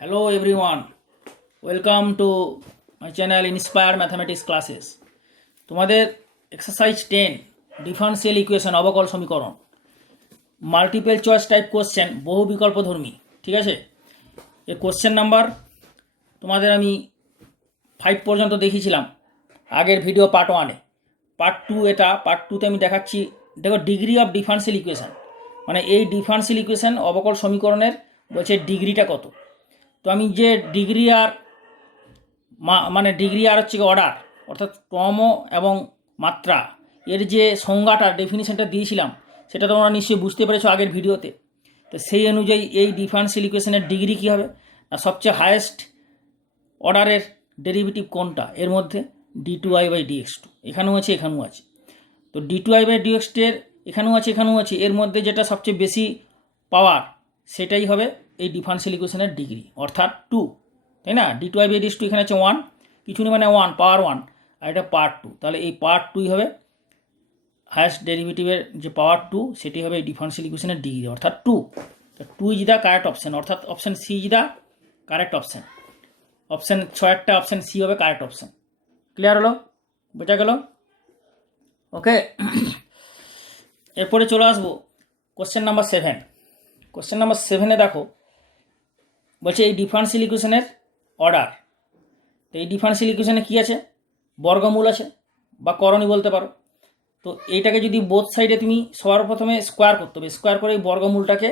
Hello everyone, welcome to my channel Inspired Mathematics Classes. তোমাদের exercise 10 differential equation অবকল সমীকরণ multiple choice type question বহু বিকল্পধর্মী। ঠিক আছে, এর কোশ্চেন নাম্বার তোমাদের আমি 5 পর্যন্ত দেখিয়েছিলাম আগের ভিডিও পার্ট 1-এ। পার্ট 2 এটা, পার্ট 2তে আমি দেখাচ্ছি। দেখো, ডিগ্রি অফ ডিফারেনশিয়াল ইকুয়েশন মানে এই ডিফারেনশিয়াল ইকুয়েশন অবকল সমীকরণের বলছে ডিগ্রিটা কত। তো আমি যে ডিগ্রি আর মানে ডিগ্রি আর হচ্ছে অর্ডার অর্থাৎ ক্রম এবং মাত্রা এর যে সংজ্ঞাটা ডেফিনিশনটা দিয়েছিলাম সেটা তোমরা নিশ্চয়ই বুঝতে পেরেছো আগের ভিডিওতে। তো সেই অনুযায়ী এই ডিফারেনশিয়াল ইকুয়েশনের ডিগ্রি কী হবে না, সবচেয়ে হায়েস্ট অর্ডারের ডেরিভেটিভ কোনটা এর মধ্যে d2i/dx2 এখানেও আছে এখানেও আছে। তো d2i/dx2 এখানেও আছে এখানেও আছে, এর মধ্যে যেটা সবচেয়ে বেশি পাওয়ার সেটাই হবে এই ডিফারেনশিয়াল ইকুয়েশনের ডিগ্রি অর্থাৎ 2, তাই না। d2i/dx2 এখানে আছে 1, কিছু নেই মানে 1 পাওয়ার 1, আর এটা পার্ট 2, তাহলে এই পার্ট 2 হবে হায়েস্ট ডেরিভেটিভের যে পাওয়ার 2 সেটি হবে এই ডিফারেনশিয়াল ইকুয়েশনের ডিগ্রি অর্থাৎ 2। তো 2 ইজ দ্য কারেক্ট অপশন, অর্থাৎ option C is the correct option. Option 6টা অপশন সি হবে কারেক্ট অপশন। ক্লিয়ার হলো, বোঝা গেল? ওকে, এরপরে চলে আসবো কোশ্চেন নাম্বার 7। কোশ্চেন নাম্বার 7-এ দেখো বলছে এই ডিফারেনশিয়াল ইকুয়েশনের অর্ডার। তো এই ডিফারেনশিয়াল ইকুয়েশনে কী আছে, বর্গমূল আছে বা করণী বলতে পারো। তো এইটাকে যদি বোথ সাইডে তুমি সবার প্রথমে স্কোয়ার করতে হবে, স্কোয়ার করে এই বর্গমূলটাকে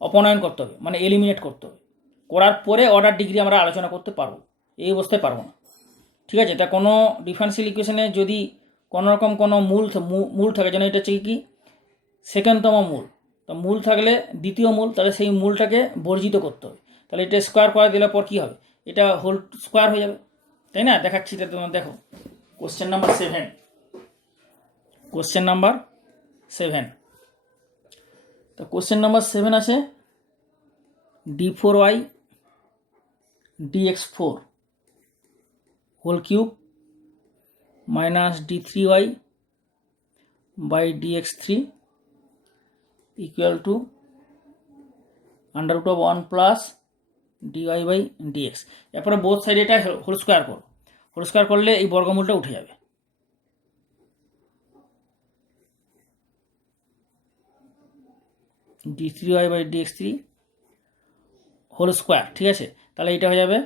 অপনয়ন করতে হবে মানে এলিমিনেট করতে হবে। করার পরে অর্ডার ডিগ্রি আমরা আলোচনা করতে পারবো, এই অবস্থায় পারবো না। ঠিক আছে, তা কোনো ডিফারেনশিয়াল ইকুয়েশনে যদি কোনো রকম কোনো মূল থাকে, যেন এটা হচ্ছে কি সেকেন্ডতম মূল, তো মূল থাকলে দ্বিতীয় মূল, তাহলে সেই মূলটাকে বর্জিত করতে হবে। তাহলে এটা স্কোয়ার করে দিলে পর কী হবে, এটা হোল স্কোয়ার হয়ে যাবে, তাই না। দেখাচ্ছি এটা তোমার, দেখো কোশ্চেন নাম্বার 7। কোশ্চেন নাম্বার 7, তো কোশ্চেন নাম্বার 7 আছে d4y dx4 whole cube minus d3y by dx3 equal to √1 plus dy/dx। এরপরে বোথ সাইডে এটা হোল স্কোয়ার করো, হোল স্কোয়ার করলে এই বর্গমূলটা উঠে যাবে। d3y/dx3 হোল স্কোয়ার, ঠিক আছে, তাহলে এটা হয়ে যাবে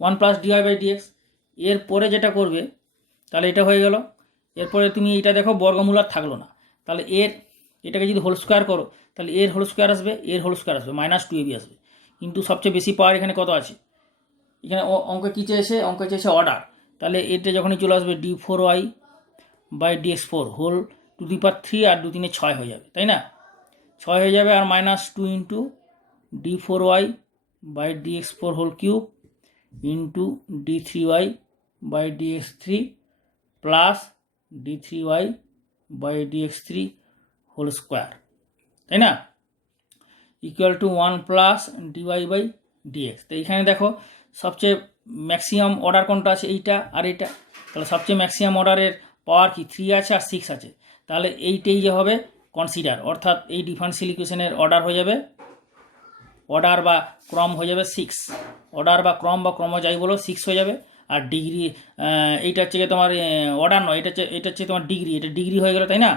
1 প্লাস dy/dx। এরপরে যেটা করবে তাহলে এটা হয়ে গেল। এরপরে তুমি এটা দেখো বর্গমূল আর থাকলো না, তাহলে এটাকে যদি হোল স্কোয়ার করো তাহলে এর হোল স্কোয়ার আসবে, এর হোল স্কোয়ার আসবে, -2ab আসবে। কিন্তু সবচেয়ে বেশি পাওয়ার এখানে কত আছে, এখানে অঙ্ক কী চেয়েছে, অঙ্ক চেয়েছে অর্ডার। তাহলে এটা যখনই চলে আসবে d4y/dx4 হোল টু দি পাওয়ার 3 আর 2 3 6 হয়ে যাবে, তাই না। 6 হয়ে যাবে, আর -2 into d4y/dx4 whole cube into d3y/dx3 plus d3y/dx3 whole square, তাই না, ইকুয়াল টু 1 প্লাস dy/dx। তো এইখানে দেখো সবচেয়ে ম্যাক্সিমাম অর্ডার কোনটা আছে, এইটা আর এইটা। তাহলে সবচেয়ে ম্যাক্সিমাম অর্ডারের পাওয়ার কি 3 আছে আর 6 আছে, তাহলে এইটাই যে হবে কনসিডার, অর্থাৎ এই ডিফারেনশিয়াল ইকুয়েশনের অর্ডার হয়ে যাবে, অর্ডার বা ক্রম হয়ে যাবে 6। অর্ডার বা ক্রম যাই বলো 6 হয়ে যাবে। আর ডিগ্রি এইটা হচ্ছে তোমার অর্ডার নয়, এটা হচ্ছে তোমার ডিগ্রি, এটা ডিগ্রি হয়ে গেলো, তাই না।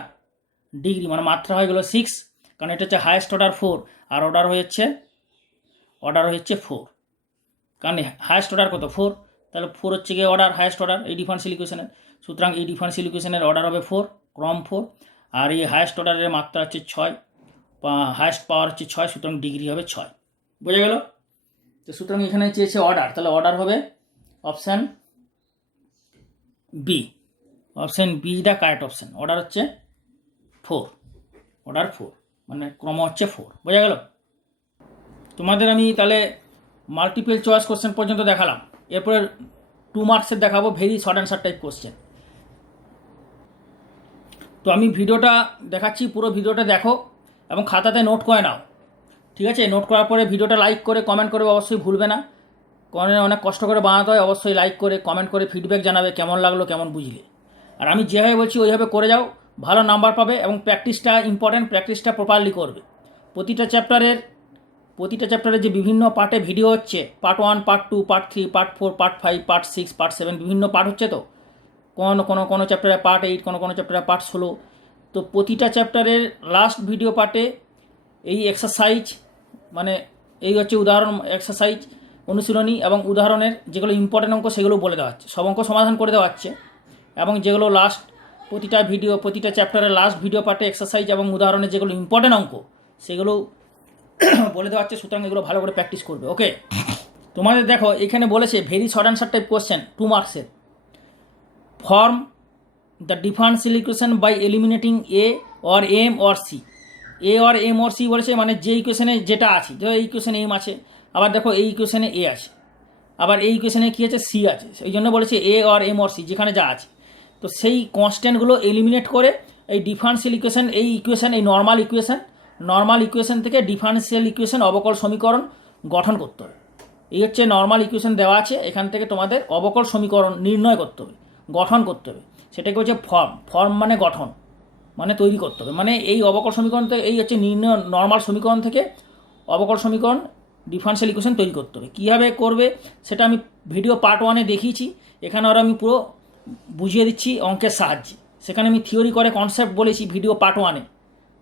ডিগ্রি মানে মাত্রা হয়ে গেলো 6, কারণ এটা হচ্ছে হায়েস্ট অর্ডার 4 আর অর্ডার হচ্ছে 4, কারণ হায়েস্ট অর্ডার কত 4, তাহলে 4 হচ্ছে গিয়ে অর্ডার, হায়েস্ট অর্ডার এই ডিফারেনশিয়াল ইকুয়েশনের। সুতরাং এই ডিফারেনশিয়াল ইকুয়েশনের অর্ডার হবে 4, ক্রম 4, আর এই হায়েস্ট অর্ডারের মাত্রা হচ্ছে 6, হায়েস্ট পাওয়ার হচ্ছে 6, সুতরাং ডিগ্রি হবে 6। বোঝা গেল? তো সুতরাং এখানে চেয়েছে অর্ডার, তাহলে অর্ডার হবে option B. Option B is the correct option. Order হচ্ছে 4, অর্ডার 4 মানে ক্রম হচ্ছে 4। বোঝা গেল? তোমাদের আমি তাহলে মাল্টিপল চয়েস কোশ্চেন পর্যন্ত দেখালাম, এরপরে 2 মার্কসের দেখাবো very short answer type question. তো আমি ভিডিওটা দেখাচ্ছি, পুরো ভিডিওটা দেখো এবং খাতাতে নোট করে নাও, ঠিক আছে। নোট করার পরে ভিডিওটা লাইক করে কমেন্ট করবে অবশ্যই ভুলবে না, কারণ অনেক কষ্ট করে বানাতে হয়। অবশ্যই লাইক করে কমেন্ট করে ফিডব্যাক জানাবে কেমন লাগলো, কেমন বুঝলে। আর আমি যেভাবে বলছি ওইভাবে করে যাও, ভালো নাম্বার পাবে। এবং প্র্যাকটিসটা ইম্পর্ট্যান্ট, প্র্যাকটিসটা প্রপারলি করবে। প্রতিটা চ্যাপ্টারের প্রতিটা চ্যাপ্টারে যে বিভিন্ন পার্টে ভিডিও হচ্ছে, part 1, part 2, part 3, part 4, part 5, part 6, part 7, বিভিন্ন পার্ট হচ্ছে। তো কোনো চ্যাপ্টারে পার্ট 8, কোনো চ্যাপ্টারে পার্ট 16। তো প্রতিটা চ্যাপ্টারের লাস্ট ভিডিও পার্টে এই এক্সারসাইজ, মানে এই হচ্ছে উদাহরণ এক্সারসাইজ, অনুশীলনী এবং উদাহরণের যেগুলো ইম্পর্টেন্ট অঙ্ক সেগুলো বলে দেওয়া হচ্ছে, সব অঙ্ক সমাধান করে দেওয়া হচ্ছে। এবং যেগুলো লাস্ট প্রতিটা চ্যাপ্টারের লাস্ট ভিডিও পার্টে এক্সারসাইজ এবং উদাহরণের যেগুলো ইম্পর্টেন্ট অঙ্ক সেগুলো বলে দেওয়া হচ্ছে। সুতরাং এগুলো ভালো করে প্র্যাকটিস করবে। ওকে, তোমাদের দেখো এখানে বলেছে very short answer type question, 2 মার্কসের। Form the differential equation by eliminating A or M or C. A or M or C বলেছে, মানে যে ইকুয়েশনে যেটা আছে, ধরো এই ইকুয়েশনে এম আছে, আবার দেখো এই ইকুয়েশনে এ আছে, আবার এই ইকুয়েশনে কী আছে, সি আছে। এই জন্য বলেছে এ অর এম অর সি, যেখানে যা আছে। তো সেই কনস্ট্যান্টগুলো এলিমিনেট করে এই ডিফারেন্সিয়াল ইকুয়েশন, এই নর্মাল ইকুয়েশন থেকে ডিফারেন্সিয়াল ইকুয়েশন অবকল সমীকরণ গঠন করতে হবে। এই হচ্ছে নর্মাল ইকুয়েশন দেওয়া আছে, এখান থেকে তোমাদের অবকল সমীকরণ নির্ণয় করতে হবে, গঠন করতে হবে। সেটাকে হচ্ছে ফর্ম মানে গঠন, মানে তৈরি করতে হবে। মানে এই অবকল সমীকরণ থেকে, এই হচ্ছে নর্মাল সমীকরণ থেকে অবকল সমীকরণ ডিফারেন্সিয়াল ইকুয়েশন তৈরি করতে হবে। কীভাবে করবে সেটা আমি ভিডিও পার্ট 1-এ দেখিয়েছি, এখানে আরও আমি পুরো বুঝিয়ে দিচ্ছি অঙ্কের সাহায্যে। সেখানে আমি থিওরি করে কনসেপ্ট বলেছি ভিডিও পার্ট 1-এ,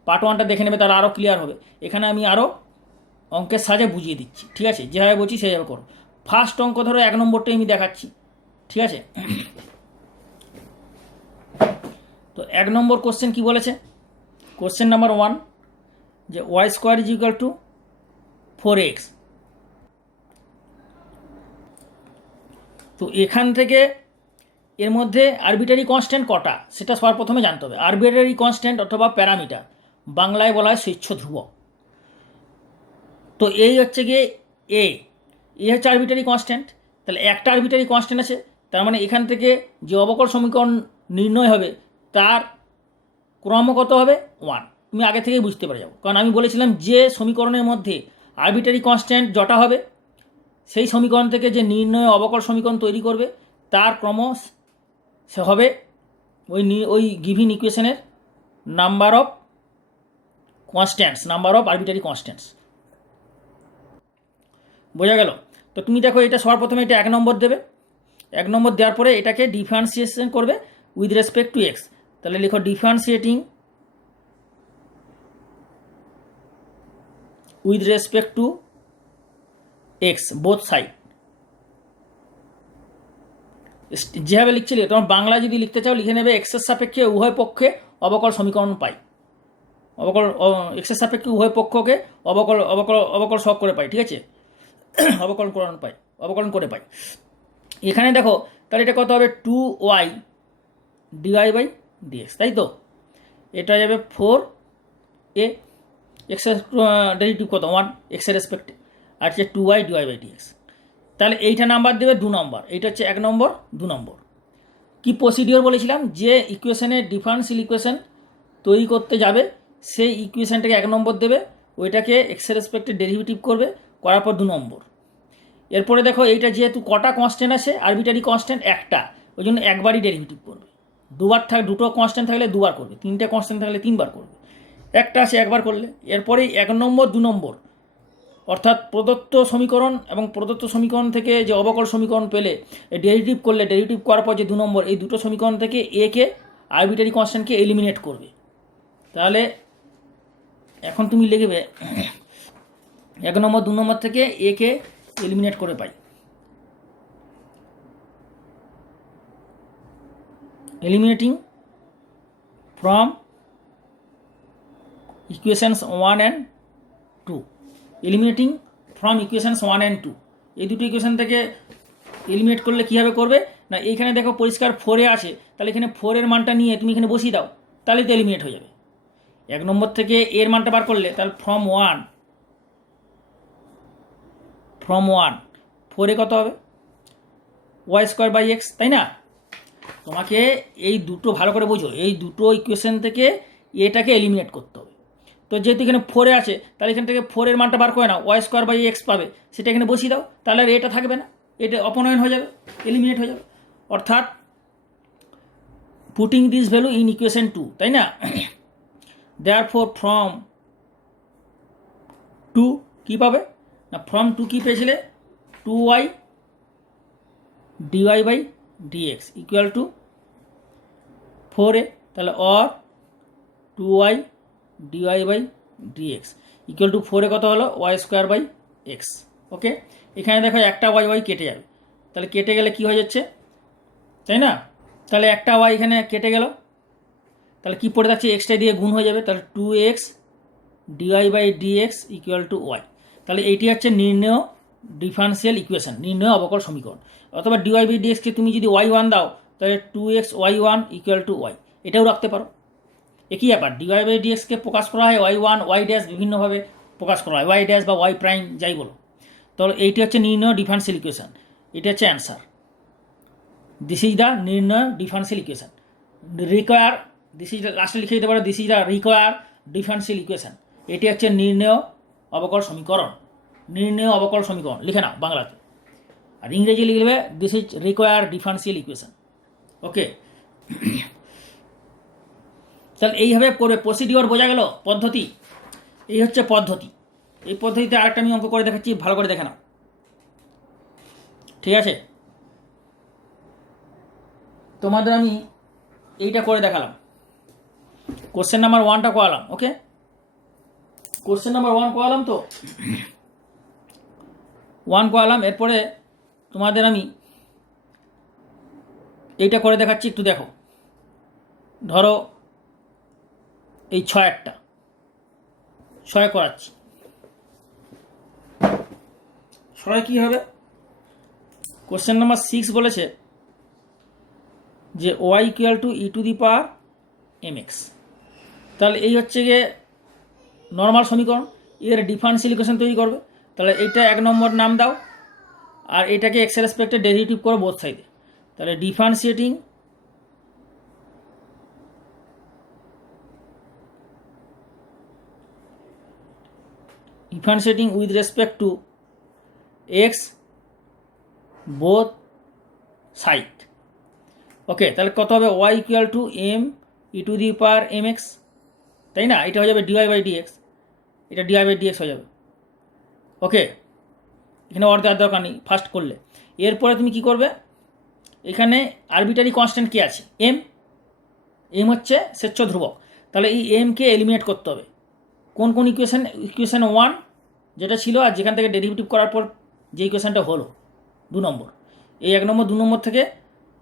পার্ট 1টা দেখে নেবে, তারা আরও ক্লিয়ার হবে। এখানে আমি আরও অঙ্কের সাহায্যে বুঝিয়ে দিচ্ছি, ঠিক আছে? যেভাবে বলছি সেইভাবে করো। ফার্স্ট অঙ্ক ধরো 1 নম্বরটাই আমি দেখাচ্ছি, ঠিক আছে? তো 1 নম্বর কোশ্চেন কি বলেছে? কোশ্চেন নাম্বার 1, যে Y square is equal to 4x। তো এখান থেকে এর মধ্যে আরবিটারি কনস্ট্যান্ট কটা সেটা সবার প্রথমে জানতে হবে। আরবিটারি কনস্ট্যান্ট অথবা প্যারামিটার, বাংলায় বলা হয় স্বচ্ছ ধ্রুবক। তো এই হচ্ছে গিয়ে এ হচ্ছে আরবিটারি কনস্ট্যান্ট। তাহলে একটা আরবিটারি কনস্ট্যান্ট আছে, তার মানে এখান থেকে যে অবকল সমীকরণ নির্ণয় হবে তার ক্রম কত হবে? 1। তুমি আগে থেকেই বুঝতে পারে যাও, কারণ আমি বলেছিলাম যে সমীকরণের মধ্যে আরবিটারি কনস্ট্যান্ট যটা হবে সেই সমীকরণ থেকে যে নির্ণয় অবকল সমীকরণ তৈরি করবে তার ক্রম সে হবে ওই গিভিন ইকুয়েশনের নাম্বার অফ আরবিটারি কনস্ট্যান্টস। বোঝা গেল? তো তুমি দেখো এটা সবার প্রথমে এটা 1 নম্বর দেবে। 1 নম্বর দেওয়ার পরে এটাকে ডিফারেন্সিয়েশন করবে উইথ রেসপেক্ট টু এক্স। তাহলে লিখো differentiating with respect to x both side. যেভাবে লিখছিলে তোমার বাংলা যদি লিখতে চাও লিখে নেবে এক্সের সাপেক্ষে উভয় পক্ষে অবকল সমীকরণ পাই। এক্সের সাপেক্ষে উভয় পক্ষকে অবকল সহগ করে পাই, ঠিক আছে? অবকলন করে পাই। এখানে দেখো তাহলে এটা কত হবে? 2y dy/dx, তাই তো? এটা যাবে 4a, এক্সের ডেরিভেটিভ কত? 1 এক্সের রেসপেক্টে, আর হচ্ছে 2y dy/dx। তাহলে এইটা নাম্বার দেবে 2 নম্বর, এইটা হচ্ছে 1 নম্বর, 2 নম্বর। কি প্রসিডিওর বলেছিলাম? যে ইকুয়েশনের ডিফারেন্সিয়াল ইকুয়েশন তৈরি করতে যাবে সেই ইকুয়েশনটাকে 1 নম্বর দেবে, ওইটাকে এক্সের রেসপেক্টে ডেরিভেটিভ করবে, করার পর 2 নম্বর। এরপরে দেখো এইটা যেহেতু কটা কনস্ট্যান্ট আছে, আরবিটারি কনস্ট্যান্ট একটা, ওই জন্য একবারই ডেরিভেটিভ করবে। দুটো কনস্ট্যান্ট থাকলে দুবার করবে, 3টে কনস্ট্যান্ট থাকলে 3বার করবে, একটা আছে একবার করলে। এরপরেই 1 নম্বর 2 নম্বর, অর্থাৎ প্রদত্ত সমীকরণ এবং প্রদত্ত সমীকরণ থেকে যে অবকল সমীকরণ পেলে ডেরিভেটিভ করলে, ডেরিভেটিভ করার পর যে 2 নম্বর, এই দুটো সমীকরণ থেকে এ কে আরবিটারি কনস্ট্যান্টকে এলিমিনেট করবে। তাহলে এখন তুমি লিখবে 1 নম্বর 2 নম্বর থেকে এ কে এলিমিনেট করে পাই। Eliminating from equations 1 and 2, eliminating from equations 1 and 2, এই দুটো ইকুয়েশন থেকে এলিমিনেট করলে কীভাবে করবে না, এইখানে দেখো পরিষ্কার 4 আছে, তাহলে এখানে 4-এর মানটা নিয়ে তুমি এখানে বসিয়ে দাও, তাহলে তো এলিমিনেট হয়ে যাবে। 1 নম্বর থেকে এর মানটা বার করলে তাহলে ফ্রম 1 4-এ কত হবে? y²/x, তাই না? তোমাকে এই দুটো ভালো করে বোঝো, এই দুটো ইকুয়েশন থেকে এটাকে এলিমিনেট করতে হবে। তো যেহেতু এখানে 4-এ আছে, তাহলে এখান থেকে 4-এর মানটা বার করে নাও, y²/x পাবে, সেটা এখানে বসিয়ে দাও, তাহলে আর এটা থাকবে না, এটা অপনয়ন হয়ে যাবে, এলিমিনেট হয়ে যাবে। অর্থাৎ putting this value in equation 2, তাই না? দেয়ারফর ফ্রম 2 কী পাবে না, ফ্রম টু কী পেয়েছিলে, 2y D Y by dx equal to 4a, তাহলে or 2y D Y by dx equal to 4a কত হলো, Y square by X. Okay, এখানে দেখো একটা ওয়াই কেটে যাবে, তাহলে কেটে গেলে কী হয়ে যাচ্ছে, তাই না? তাহলে একটা ওয়াই এখানে কেটে গেল, তাহলে কী পড়ে থাকছে, এক্সটা দিয়ে গুণ হয়ে যাবে, তাহলে 2x D Y by dx equal to Y. তাহলে এইটি হচ্ছে নির্ণেয় ডিফারেন্সিয়াল ইকুয়েশন, নির্ণেয় অবকল সমীকরণ। অথবা ডিওয়াই বাই ডিএক্সকে তুমি যদি y1 দাও, তাহলে 2x y1 equal to Y, এটাও রাখতে পারো। একই ব্যাপার, ডিওয়াই বাই ডিএক্সকে প্রকাশ করা হয় y1 y ড্যাশ বিভিন্নভাবে প্রকাশ করা হয়, y ড্যাশ বা y প্রাইম যাই বলো। তাহলে এইটি হচ্ছে নির্ণয় ডিফারেন্সিয়াল ইকুয়েশন, এটা হচ্ছে অ্যান্সার। দিস ইজ দ্য নির্ণয় differential equation. Require, this is লাস্টে লিখে দিতে পারো, this is the require differential equation. এটি হচ্ছে নির্ণেয় অবকল সমীকরণ, নির্ণেয় অবকল সমীকরণ লিখে নাও বাংলাতে। আর ইংরেজি লিখবে this is require differential equation. Okay, তাহলে এইভাবে করবে, প্রসিডিওর বোঝা গেল, পদ্ধতি। এই হচ্ছে পদ্ধতি। এই পদ্ধতিতে আরেকটা আমি অঙ্ক করে দেখাচ্ছি, ভালো করে দেখে নাও, ঠিক আছে? তোমাদের আমি এইটা করে দেখালাম, কোশ্চেন নাম্বার 1টা করালাম। ওকে, কোশ্চেন নাম্বার 1 করালাম, তো 1 করালাম। এরপরে তোমাদের আমি এইটা করে দেখাচ্ছি, একটু দেখো। ধরো এই 6 করাচ্ছি, 6 কী হবে, কোশ্চেন নাম্বার 6 বলেছে যে Y equal to E to the power mx। তাহলে এই হচ্ছে গিয়ে নর্মাল সমীকরণ, এর ডিফারেন্সিয়াল ইকুয়েশন তৈরি করবে। তাহলে এইটা 1 নম্বর নাম দাও, আর এটাকে এক্স এর রেসপেক্টে ডেরিভেটিভ করো বোথ সাইডে। তাহলে differentiating with respect to x both side. Okay, তাহলে কত হবে, y equal to m e to the power mx, তাই না? এটা হয়ে যাবে ডিওয়াই বাই ডিএক্স, এটা ডিওয়াই বাই ডিএক্স হয়ে যাবে। ওকে, এখানে অর্ধ দেওয়ার দরকার নেই ফার্স্ট করলে। এরপরে তুমি কি করবে, এখানে আরবিটারি কনস্ট্যান্ট কী আছে, এম হচ্ছে স্বেচ্ছ ধ্রুবক। তাহলে এই এমকে এলিমিনেট করতে হবে। কোন কোন ইকুয়েশন 1 যেটা ছিল, আর যেখান থেকে ডেরিভেটিভ করার পর যে ইকুয়েশনটা হলো 2 নম্বর, এই 1 নম্বর 2 নম্বর থেকে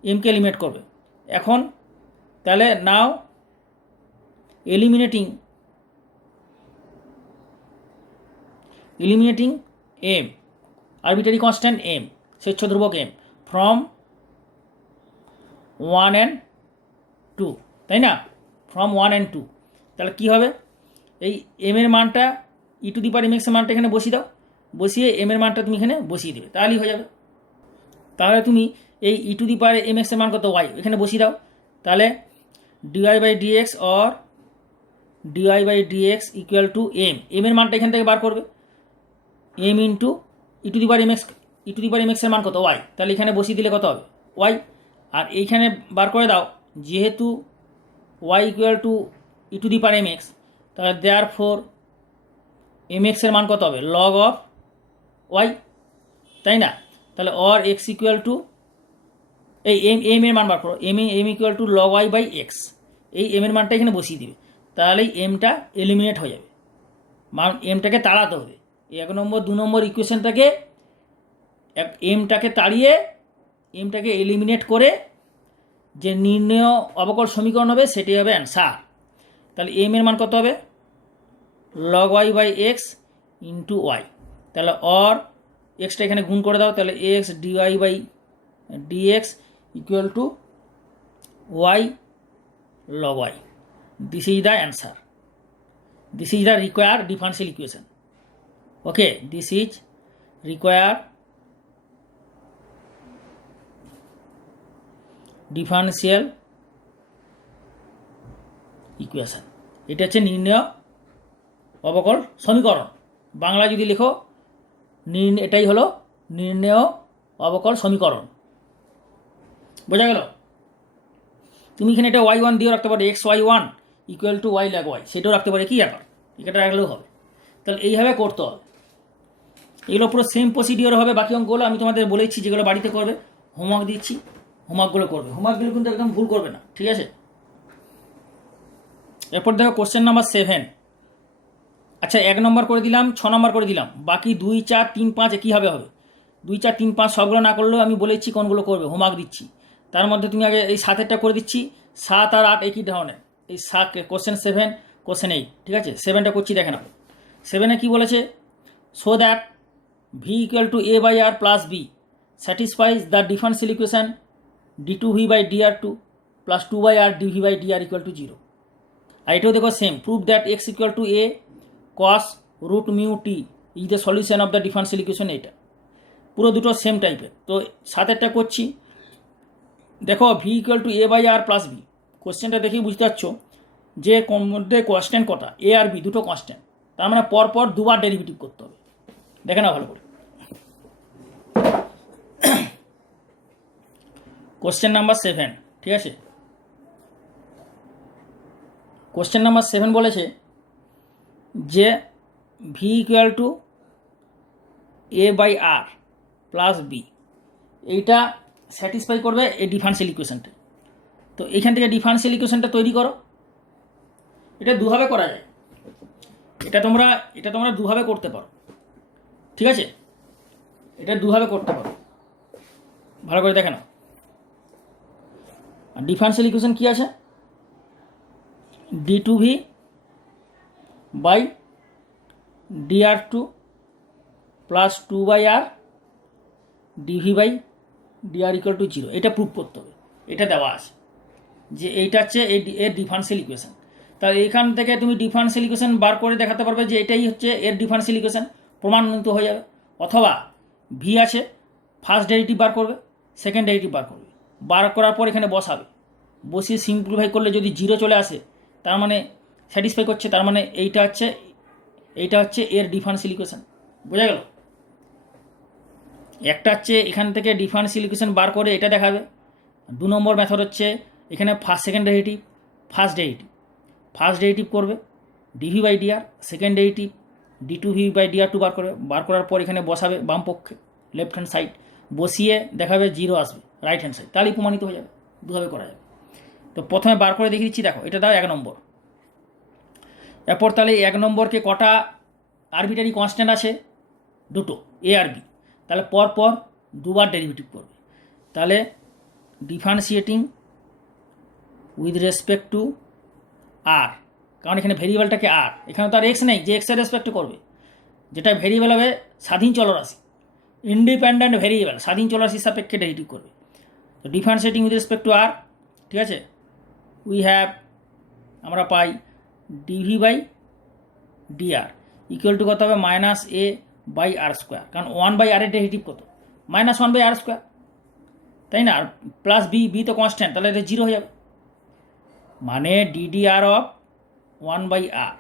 এমকে এলিমিনেট করবে। এখন তাহলে now eliminating m, arbitrary constant m, স্বেচ্ছ ধ্রুবক এম, ফ্রম 1 and 2, তাই না? From 1 and 2। তাহলে কী হবে, এই এম এর মানটা ই টু দি পাওয়ার mx এর মানটা এখানে বসিয়ে দাও, বসিয়ে এম এর মানটা তুমি এখানে বসিয়ে দেবে, তাহলেই হয়ে যাবে। তাহলে তুমি এই ই টু দি পাওয়ার mx এর মান কত, ওয়াই, এখানে বসিয়ে দাও। তাহলে D Y by D X or D Y by dx equal to M এর মানটা এখান থেকে বার করবে, M into E to the power mx এর মান কত, ওয়াই, তাহলে এখানে বসিয়ে দিলে কত হবে, ওয়াই। আর এইখানে বার করে দাও, যেহেতু Y equal to E to the power mx, তাহলে দেয়ার ফোর mx এর মান কত হবে, লগ অফ ওয়াই, তাই না? তাহলে অর এক্স ইকুয়াল টু, এই এম এর মান বার করো, m equal to log y by x, এই এম এর মানটা এখানে বসিয়ে দিবে, তাহলেই এমটা এলিমিনেট হয়ে যাবে। এমটাকে তাড়াতে হবে, 1 নম্বর 2 নম্বর ইকুয়েশনটাকে, এমটাকে তাড়িয়ে এমটাকে এলিমিনেট করে যে নির্ণেয় অবকল সমীকরণ হবে সেটি হবে অ্যান্সার। তাহলে এম এর মান কত হবে, log y by x into y. তাহলে অর এক্সটা এখানে গুণ করে দাও, তাহলে x dy by dx equal to y log y. This is the answer, this is the required differential equation. Okay, this is required differential equation. এটা হচ্ছে নির্ণেয় অবকল সমীকরণ। বাংলা যদি লেখো, এটাই হলো নির্ণেয় অবকল সমীকরণ। বোঝা গেল? তুমি এখানে এটা y1 দিয়েও রাখতে পারো, xy1 equal to y log y, সেটাও রাখতে পারে, কি ব্যাপার, এটা রাখলেও হবে। তাহলে এইভাবে করতে হবে। এগুলো পুরো সেম প্রসিডিওর হবে। বাকি অঙ্কগুলো আমি তোমাদের বলেছি, যেগুলো বাড়িতে করবে, হোমওয়ার্ক দিচ্ছি, হোমওয়ার্কগুলো করবে, হোমওয়ার্কগুলো কিন্তু একদম ভুল করবে না, ঠিক আছে? এরপর দেখো কোশ্চেন নাম্বার 7। আচ্ছা, 1 নম্বর করে দিলাম, 6 নম্বর করে দিলাম, বাকি 2, 4, 3, 5 কীভাবে হবে? 2, 4, 3, 5 সবগুলো না করলেও আমি বলেছি কোনগুলো করবে, হোমওয়ার্ক দিচ্ছি। তার মধ্যে তুমি আগে এই 7এরটা করে দিচ্ছি। 7 আর 8 একই ধরনের। এই 7 কোশ্চেন 7, কোশ্চেন 8, ঠিক আছে? 7টা করছি, দেখে নাও। 7-এ কী বলেছে? So that v equal to a by r plus b satisfies the differential equation d2v by dr2 plus 2 by r dv by dr equal to 0। আর এটাও দেখো same, prove that x equal to a cos root mu t is the solution of the differential equation. এটা পুরো দুটো same টাইপের। তো 7এরটা করছি, দেখো v equal to a by r plus b. কোশ্চেনটা দেখেই বুঝতে পারছো যে মধ্যে কনস্ট্যান্ট কটা, এ আর বি দুটো কনস্ট্যান্ট, তার মানে পরপর দুবার ডেরিভেটিভ করতে হবে। দেখে না ভালো করে। কোশ্চেন নাম্বার 7, ঠিক আছে? কোশ্চেন নাম্বার 7 বলেছে যে v equal to a by r plus b, এইটা স্যাটিসফাই করবে এই ডিফারেন্সিয়াল ইকুয়েশনটা। তো এইখান থেকে ডিফারেন্সিয়াল ইকুয়েশনটা তৈরি করো। এটা দুভাবে করা যায়, এটা তোমরা দুভাবে করতে পারো, ঠিক আছে? এটা দুভাবে করতে পারো, ভালো করে দেখে নাও। আর ডিফারেন্সিয়াল ইকুয়েশন কী আছে? d2v by dr2 plus 2 by r dv by dr equal to 0। এটা প্রুভ করতে হবে। এটা দেওয়া আছে যে এইটা হচ্ছে এর ডিফারেন্সিয়াল ইকুয়েশন। তাহলে এখান থেকে তুমি ডিফারেন্সিয়াল ইকুয়েশন বার করে দেখাতে পারবে যে এটাই হচ্ছে এর ডিফারেন্সিয়াল ইকুয়েশন, প্রমাণিত হয়ে যাবে। অথবা ভি আছে, ফার্স্ট ডেরিভেটিভ বার করবে, সেকেন্ড ডেরিভেটিভ বার করবে, বার করার পর এখানে বসাবে, বসিয়ে সিম্পলিফাই করলে যদি 0 চলে আসে, তার মানে স্যাটিসফাই করছে, তার মানে এইটা হচ্ছে এর ডিফারেন্সিয়াল ইকুয়েশন। বোঝা গেল? একটা হচ্ছে এখান থেকে ডিফারেন্সিয়াল ইকুয়েশন বার করে এটা দেখাবে। 2 নম্বর মেথড হচ্ছে এখানে সেকেন্ড ডেরিভেটিভ, ফার্স্ট ডেরিভেটিভ করবে dv by dr, second derivative d2v by dr2 বার করার পর এখানে বসাবে বাম পক্ষে, লেফট হ্যান্ড সাইড বসিয়ে দেখাবে 0 আসবে রাইট হ্যান্ড সাইড, তাহলেই প্রমাণিত হয়ে যাবে। দুভাবে করা যাবে। তো প্রথমে বার করে দেখিয়ে দিচ্ছি, দেখো এটা দাও 1 নম্বর। এরপর তাহলে 1 নম্বরকে কটা আরবিটারি কনস্ট্যান্ট আছে? দুটো, এ আর বি। তাহলে পরপর দুবার ডেরিভেটিভ করবে। তাহলে ডিফারেন্সিয়েটিং উইথ রেসপেক্ট টু আর, কারণ এখানে ভেরিয়েবলটাকে আর, এখানে তো আর এক্স নেই যে এক্সের রেসপেক্টে করবে। যেটা ভেরিয়েবল হবে স্বাধীন চলরাশি, ইন্ডিপেন্ডেন্ট ভেরিয়েবল, স্বাধীন চলরাশির সাপেক্ষে ডেরিভেটিভ করবে। তো differentiating with respect to r, ঠিক আছে? আমরা পাই dv by dr equal to কত হবে? Minus a by r square, কারণ 1 বাই আর এর ডেরিভেটিভ কত? -1 বাই আর স্কোয়ার, তাই না? আর প্লাস বি তো কনস্ট্যান্ট, তাহলে এটা 0 হয়ে যাবে। মানে ডিডিআর অফ 1 বাই আর,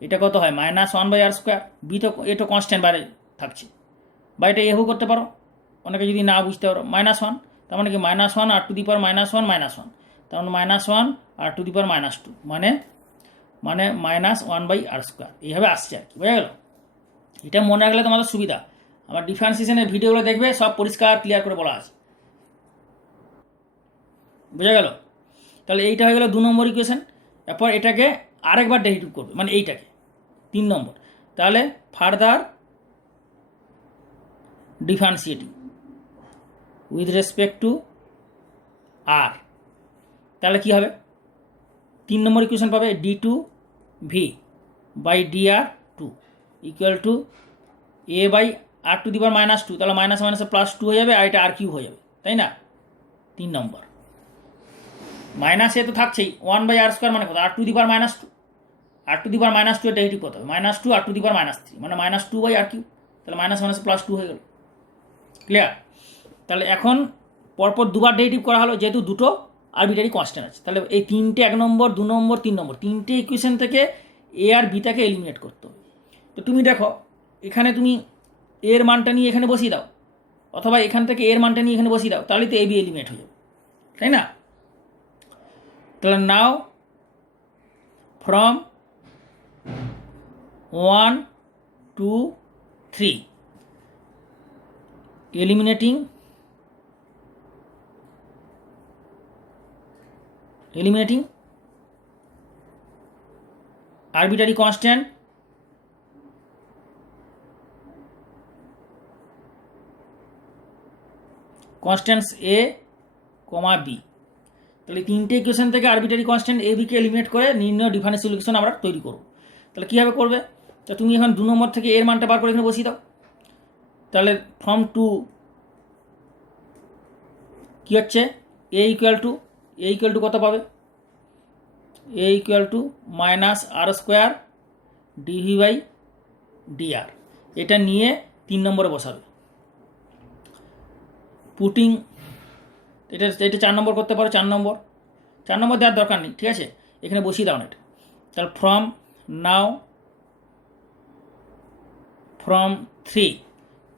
এটা কত হয়? -1 বাই আর স্কোয়ার। বি তো এটা কনস্ট্যান্ট বাইরে থাকছে, বা এটা এভাবে করতে পারো, অনেকে যদি না বুঝতে পারো। -1, তার মানে কি? -1 আর টু দি পাওয়ার -1, -1, তার মানে -1 আর টু দি পাওয়ার -2, মানে -1 বাই আর স্কোয়ার। এইভাবে আসছে আর কি, বোঝা গেল? এটা মনে রাখলে তোমাদের সুবিধা। আমার ডিফারেন্সিয়েশনের ভিডিওগুলো দেখবে, সব পরিষ্কার ক্লিয়ার করে বলা আছে। বোঝা গেল? তাহলে এইটা হয়ে গেল 2 নম্বর ইকুয়েশন। এরপর এটাকে আরেকবার ডেরিভেটিভ করবে, মানে এইটাকে 3 নম্বর। তাহলে further differentiating with respect to r, তাহলে কী হবে? 3 নম্বর ইকুয়েশন পাবে d2v by dr2 equal to a by r to the power -2, তাহলে মাইনাস মাইনাসে +2 হয়ে যাবে, আর এটা আর কিউ হয়ে যাবে, তাই না? 3 নম্বর মাইনাস এ তো থাকছেই, 1 বাই আর স্কোয়ার মানে কত? আর to the power -2, R to the power -2 এর ডেরিভেটিভ কত হবে? -2 আর টু দি পাওয়ার -3, মানে -2 বাই আর কিউ, তাহলে মাইনাস মাইনাসে +2 হয়ে গেল। ক্লিয়ার? তাহলে এখন পরপর দুবার ডেরিভেটিভ করা হলো, যেহেতু দুটো আরবিটারি কনস্ট্যান্ট আছে। তাহলে এই 3টে, 1 নম্বর, 2 নম্বর, 3 নম্বর, 3টে ইকুয়েশন থেকে এ আর বিটাকে এলিমিনেট করতে হবে। তো তুমি দেখো এখানে তুমি এর মানটা নিয়ে এখানে বসিয়ে দাও, অথবা এখান থেকে এর মানটা নিয়ে এখানে বসিয়ে দাও, তাহলে তো এ বি এলিমিনেট হয়ে যাবে, তাই না? তাহলে নাও from 1, 2, 3 eliminating arbitrary constant constants a, b। তাহলে তিনটে ইকুয়েশন থেকে আরবিটারি কনস্ট্যান্ট এ বিকে এলিমিনেট করে নির্ণয় ডিফারেন্সিয়াল ইকুয়েশন আমরা তৈরি করব। তাহলে কীভাবে করবে? তো তুমি এখন 2 নম্বর থেকে এর মানটা বার করে এখানে বসিয়ে দাও। তাহলে ফর্ম 2 কী হচ্ছে? এ ইকুয়াল টু কত পাবে? A equal to minus r square dv by dr. এটা নিয়ে 3 নম্বরে বসাবে। পুটিং এটা 4 নম্বর করতে পারো। 4 নম্বর দেওয়ার দরকার নেই, ঠিক আছে, এখানে বসিয়ে দাও না এটা। তাহলে ফ্রম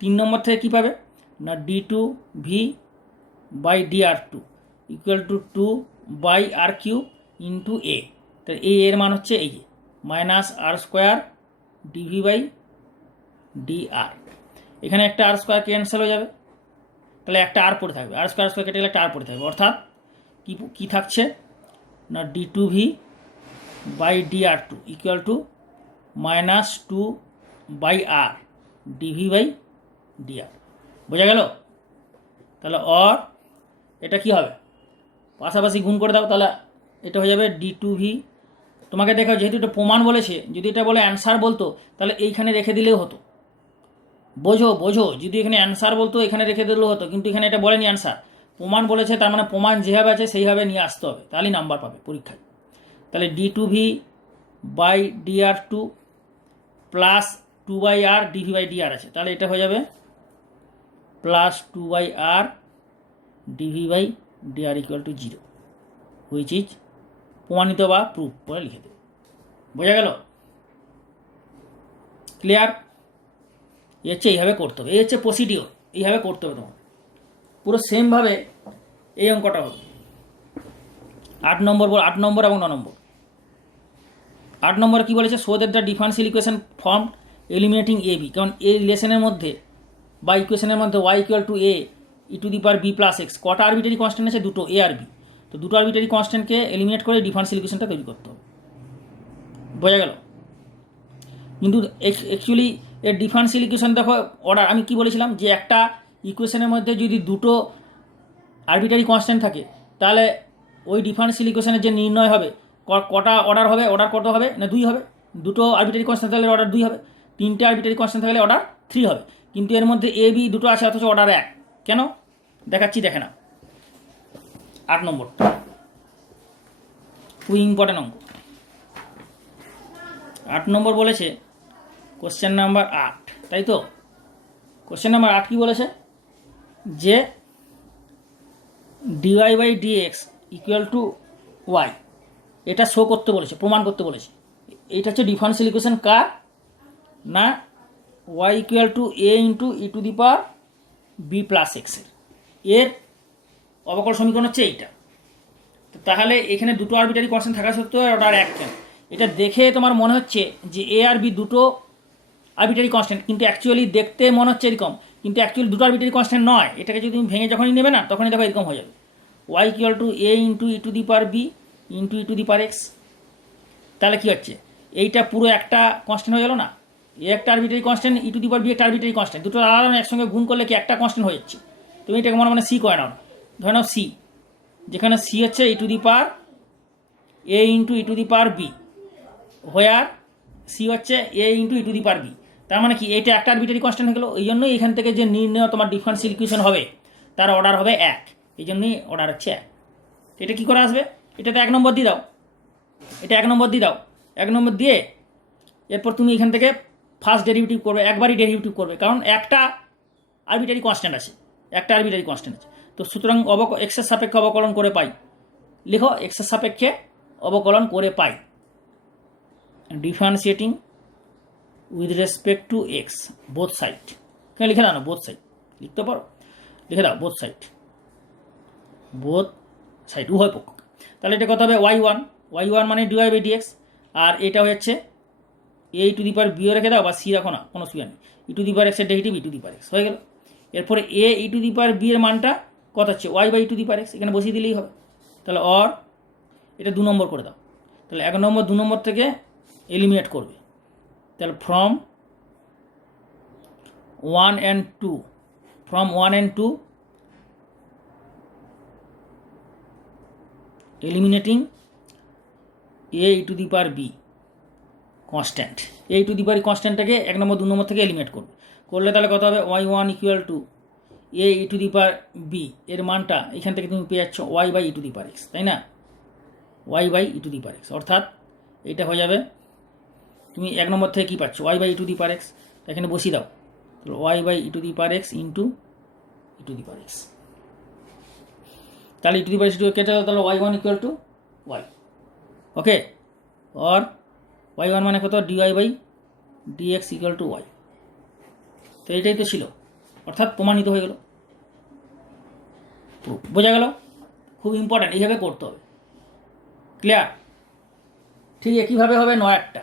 3 নম্বর থেকে কী পাবে না d2 v by dr2 equal to 2 by r cube into a. তাহলে এর মান হচ্ছে এই যে minus r square dv by dr. এখানে একটা আর স্কোয়ার ক্যান্সেল হয়ে যাবে, তাহলে একটা আর পড়ে থাকবে, আর স্কোয়ার কেটে গেলে একটা আর পড়ে থাকবে। অর্থাৎ কী থাকছে না d2v by dr2 equal to minus 2 by r dv by dr. বোঝা গেল? তাহলে এটা কি হবে? পাশাপাশি গুণ করে দাও, তাহলে এটা হয়ে যাবে d2v। তোমাকে দেখাও, যেহেতু এটা প্রমাণ বলেছে, যদি এটা বলে অ্যান্সার বলতো তাহলে এইখানে রেখে দিলেও হতো। বোঝো, যদি এখানে অ্যান্সার বলতো এখানে রেখে দিলেও হতো, কিন্তু এখানে এটা বলেনি অ্যান্সার, প্রমাণ বলেছে। তার মানে প্রমাণ যেভাবে আছে সেইভাবে নিয়ে আসতে হবে, তাহলেই নাম্বার পাবে পরীক্ষায়। তাহলে d2v by dr2 plus 2 by r dv by dr আছে, তাহলে এটা হয়ে যাবে plus 2 by r dv by dr equal to 0, which is প্রমাণিত বা প্রুফ বলে লিখে দেবে। বোঝা গেল? ক্লিয়ার? এ হচ্ছে এইভাবে করতে হবে, এই হচ্ছে প্রসিডিওর, এইভাবে করতে হবে তোমার। পুরো সেমভাবে এই অঙ্কটা হবে। 8 নম্বর এবং 9 নম্বর। 8 নম্বরে কী বলেছে? Show that the differential equation form eliminating a b. কারণ এই রিলেশনের মধ্যে বা ইকুয়েশনের মধ্যে y equal to a e to the power b plus x, কটা আরবিটারি কনস্ট্যান্ট আছে? 2, এ আর বি। তো 2 আরবিটারি কনস্ট্যান্টকে এলিমিনেট করে ডিফারেন্সিয়াল ইকুয়েশনটা তৈরি করতে হবে। বোঝা গেল? কিন্তু অ্যাকচুয়ালি এর ডিফারেন্সিয়াল ইকুয়েশন দেখো অর্ডার, আমি কি বলেছিলাম যে একটা ইকুয়েশনের মধ্যে যদি 2 আরবিটারি কনস্ট্যান্ট থাকে তাহলে ওই ডিফারেন্সিয়াল ইকুয়েশনের যে নির্ণয় হবে কটা অর্ডার হবে? অর্ডার কত হবে না 2 হবে। 2 আরবিটারি কনস্ট্যান্ট থাকলে অর্ডার 2 হবে, 3টে আরবিটারি কনস্ট্যান্ট থাকলে অর্ডার 3 হবে। কিন্তু এর মধ্যে এ বি 2 আছে অথচ অর্ডার 1, কেন? দেখাচ্ছি, দেখে না। 8 নম্বর খুবই ইম্পর্টেন্ট অঙ্ক। 8 নম্বর বলেছে কোশ্চেন নাম্বার 8, তাই তো? কোশ্চেন নাম্বার 8 কি বলেছে? যে dy by dx equal to y, এটা শো করতে বলেছে, প্রমাণ করতে বলেছে। এইটা হচ্ছে ডিফারেন্সিয়াল ইকুয়েশন কার না y equal to a into E to the power b plus এক্সের। এর অবকল সমীকরণ হচ্ছে এইটা। তাহলে এখানে 2 আরবিটারি কনস্ট্যান্ট থাকা সত্ত্বেও অর্ডার 1 কেন? এটা দেখে তোমার মনে হচ্ছে যে এ আর বি 2 আরবিটারি কনস্ট্যান্ট, কিন্তু অ্যাকচুয়ালি দেখতে মনে হচ্ছে এরকম, কিন্তু অ্যাকচুয়ালি 2 আরবিটারি কনস্ট্যান্ট নয়। এটাকে যদি তুমি ভেঙে যখনই নেবে না তখনই দেখো এরকম হয়ে যাবে, y equal to a into E to the power b into E to the power x. তাহলে কী হচ্ছে? এইটা পুরো একটা কনস্ট্যান্ট হয়ে গেল না? এ একটা arbitrary constant, e to the power b একটা আরবিটারি কনস্ট্যান্ট, দুটো আলাদা একসঙ্গে গুণ করলে কি একটা কনস্ট্যান্ট হয়ে যাচ্ছে। তুমি এটাকে মনে সি করে নাও, ধরে নাও সি, যেখানে সি হচ্ছে e to the power a into E to the power b, where C হচ্ছে a into E to the power b. তার মানে কি এটা একটা আরবিটারি কনস্ট্যান্ট হয়ে গেলো। এই জন্যই এখান থেকে যে নির্ণয় তোমার ডিফারেন্সিয়াল ইকুয়েশন হবে তার অর্ডার হবে 1, এই জন্যই অর্ডার হচ্ছে 1। এটা কী করে আসবে? এটাতে 1 নম্বর দিয়ে দাও, এটা 1 নম্বর দিয়ে দাও। 1 নম্বর দিয়ে এরপর তুমি এখান থেকে ফার্স্ট ডেরিভেটিভ করবে, একবারই ডেরিভেটিভ করবে, কারণ একটা আরবিটারি কনস্ট্যান্ট আছে, তো সুতরাং এক্সের সাপেক্ষে অবকলন করে পাই। লিখো এক্সের সাপেক্ষে অবকলন করে পাই, differentiating with respect to x both side. এখানে লিখে দাও না, বোথ সাইড লিখতে পারো, লিখে দাও বোথ সাইড উভয় পক্ষ। তাহলে এটা কত হবে? y1 মানে ডিওয়াই বাই ডিএক্স, আর এটা হচ্ছে এ টু দি পাওয়ার বিও রেখে দাও বা সি রাখো না, কোনো অসুবিধা নেই। ই টু দি পাওয়ার এক্সের derivative E to the power x হয়ে গেল। এরপরে এ e to the power B এর মানটা কত হচ্ছে y by e to the power x, এখানে বসিয়ে দিলেই হবে। তাহলে অর এটা 2 নম্বর করে দাও। তাহলে 1 নম্বর 2 নম্বর থেকে এলিমিনেট করবে। তাহলে from 1 and 2 eliminating a e to the power b constant, a e to the power কনস্ট্যান্টটাকে 1 নম্বর 2 নম্বর থেকে এলিমিনেট করবে। করলে তাহলে কত হবে y1 equal two a e to the power b এর মানটা এখান থেকে তুমি পেয়ে যাচ্ছ y by e to the power x, তাই না? y by e to the power x, অর্থাৎ এটা হয়ে যাবে তুমি 1 নম্বর থেকে কী পাচ্ছ y by e to the power x, এখানে বসিয়ে দাও। তাহলে y by e to the power x into E to the power x, তাহলে e to the power x কেটে দাও, তাহলে y1 equal to y, okay. Or y1 মানে কত dy by dx equal to y। তো এটাই তো ছিল, অর্থাৎ প্রমাণিত হয়ে গেল, বোঝা গেল? খুব ইম্পর্ট্যান্ট, এইভাবে করতে হবে, ক্লিয়ার? ঠিক একইভাবে হবে 9-টা,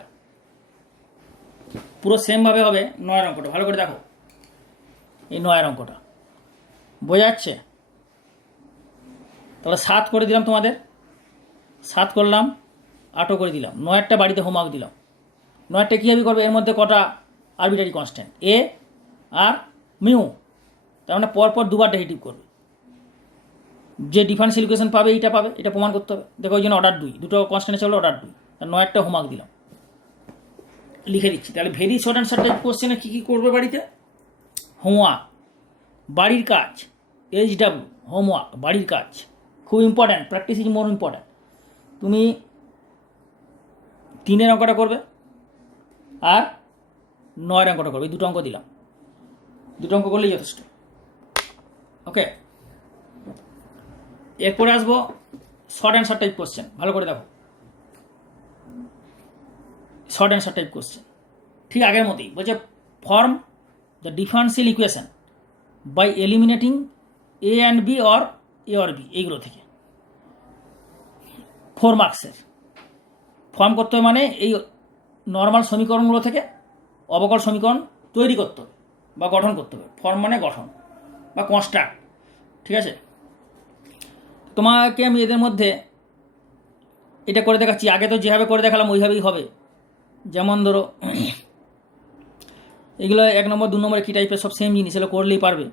পুরো সেমভাবে হবে 9-এর অঙ্কটা। ভালো করে দেখো এই 9-এর অঙ্কটা, বোঝা যাচ্ছে? তাহলে 7 করে দিলাম তোমাদের, 7 করলাম, 8ও করে দিলাম, 9-টা বাড়িতে হোমওয়ার্ক দিলাম। 9-টা কীভাবে করবে, এর মধ্যে কটা আরবিটারি কনস্ট্যান্ট এ আর মিউ, তার মানে পরপর দুবার ডেরিভেটিভ করবে। যে ডিফারেন্সিয়াল ইকুয়েশন পাবে এইটা পাবে, এটা প্রমাণ করতে হবে। দেখো ওই জন্য অর্ডার 2, দুটো কনস্ট্যান্ট চলো অর্ডার 2, আর 9-টা হোমওয়ার্ক দিলাম, লিখে দিচ্ছি। তাহলে ভেরি শর্ট অ্যান্সার টাইপ কোশ্চেনে কী কী করবে বাড়িতে? হোমওয়ার্ক, বাড়ির কাজ, HW হোমওয়ার্ক, বাড়ির কাজ খুব important, practice is more important. তুমি 3-এর অঙ্কটা করবে আর 9-এর অঙ্কটা করবে, এই দুটো অঙ্ক দিলাম, দুটো অঙ্ক করলেই যথেষ্ট, ওকে। এরপরে আসবো শর্ট অ্যান্সার টাইপ কোশ্চেন, ভালো করে দেখো। শর্ট অ্যান্সার টাইপ কোশ্চেন ঠিক আগের মতোই বলছে, form the differential equation by eliminating a and b or a or b, এইগুলো থেকে 4 মার্কসের ফর্ম করতে হবে, মানে এই নর্মাল সমীকরণগুলো থেকে অবকল সমীকরণ তৈরি করতে হবে বা গঠন করতে হবে। ফর্ম মানে গঠন বা কনস্ট্রাক্ট, ঠিক আছে? তোমাকে আমি এদের মধ্যে এটা করে দেখাচ্ছি, আগে তো যেভাবে করে দেখালাম ওইভাবেই হবে। যেমন ধরো এগুলো 1 নম্বর 2 নম্বর কী টাইপের সব সেম জিনিস, এগুলো করলেই পারবে।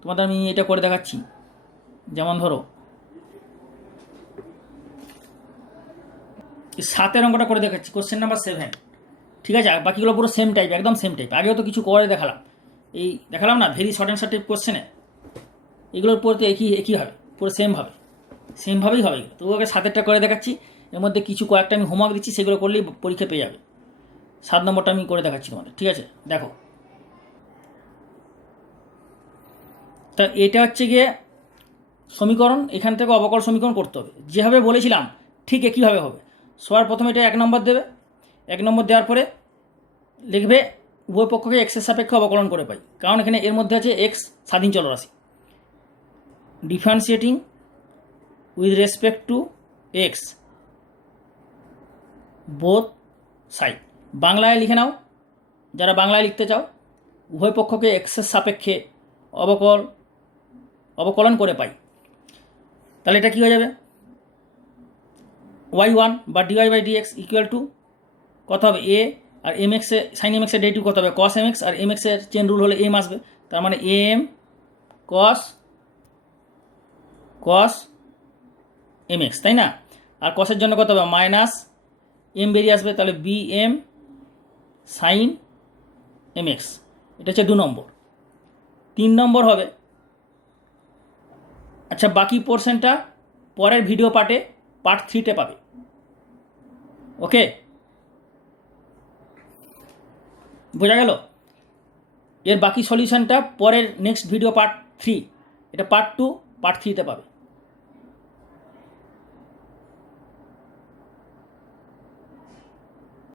তোমাদের আমি এটা করে দেখাচ্ছি, যেমন ধরো 7-এর অঙ্কটা করে দেখাচ্ছি, কোশ্চেন নাম্বার 7, ঠিক আছে? বাকিগুলো পুরো সেম টাইপ, একদম সেম টাইপ। আগেও তো কিছু করে দেখালাম, এই দেখালাম না ভেরি শর্ট অ্যান্সার টাইপ কোশ্চেনে, এগুলোর পরে তো একই হবে, পুরো সেমভাবেই হবে। তো ওকে 7-এরটা করে দেখাচ্ছি, এর মধ্যে কিছু কয়েকটা আমি হোমওয়ার্ক দিচ্ছি, সেগুলো করলেই পরীক্ষা পেয়ে যাবে। 7 নম্বরটা আমি করে দেখাচ্ছি তোমাদের, ঠিক আছে? দেখো, তা এটা হচ্ছে গিয়ে সমীকরণ, এখান থেকে অবকল সমীকরণ করতে হবে যেভাবে বলেছিলাম, ঠিক একইভাবে হবে। সবার প্রথমে এটা 1 নম্বর দেবে, 1 নম্বর দেওয়ার পরে লিখবে উভয় পক্ষকে এক্সের সাপেক্ষে অবকলন করে পাই, কারণ এখানে এর মধ্যে আছে এক্স স্বাধীন চলরাশি। Differentiating with respect to x both side, বাংলায় লিখে নাও যারা বাংলায় লিখতে চাও, উভয় পক্ষকে এক্সের সাপেক্ষে অবকলন করে পাই। তাহলে এটা কী হয়ে যাবে, y1 বা dy by dx equal to কত হবে, a আর এম এক্সে সাইন এম এক্সের ডেরিভেটিভ কত হবে, কস এম এক্স, আর এম এক্সের চেন রুল হলে এম আসবে, তার মানে এম কস এম এক্স, তাই না? আর কসের জন্য কত হবে, মাইনাস এম বেরিয়ে আসবে, তাহলে b m sine m x, এটা হচ্ছে 2 নম্বর। 3 নম্বর হবে, আচ্ছা বাকি পোর্শনটা পরের ভিডিও পার্ট 3-তে পাবে, ওকে? বোঝা গেল? এর বাকি সলিউশনটা পরের নেক্সট ভিডিও পার্ট 3, এটা পার্ট 2 পার্ট 3-তে পাবে।